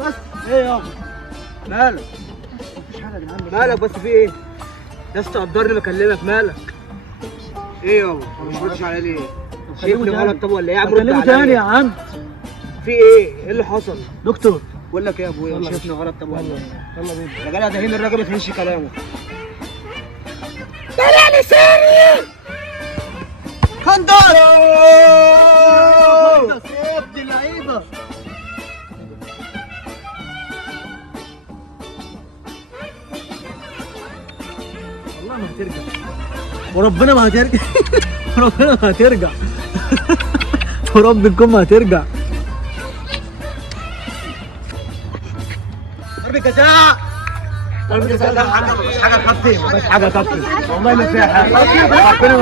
بس ايه يابا؟ مالك؟ مفيش حاجه يا جدعان. مالك بس في ايه؟ يا اسطى قدرني بكلمك، مالك؟ ايه يابا؟ مش بتردش عليا ليه؟ شايفني غلط طب ولا ايه يا عم؟ رد عليا تاني يا عم. في ايه؟ ايه اللي حصل؟ دكتور بقول لك ايه يا ابويا؟ شايفني غلط طب ولا ايه؟ يلا بينا يا جدع، ده هنا الراجل ما تهش كلامه. طلع لساني كندر سيبت اللعيبه. والله ما هترجع وربنا ما هترجع وربنا ما هترجع ورب الكون ما هترجع. ضربة جزاء. ضربة جزاء. حاجه كابتن، حاجه كابتن والله ما فيها حاجه.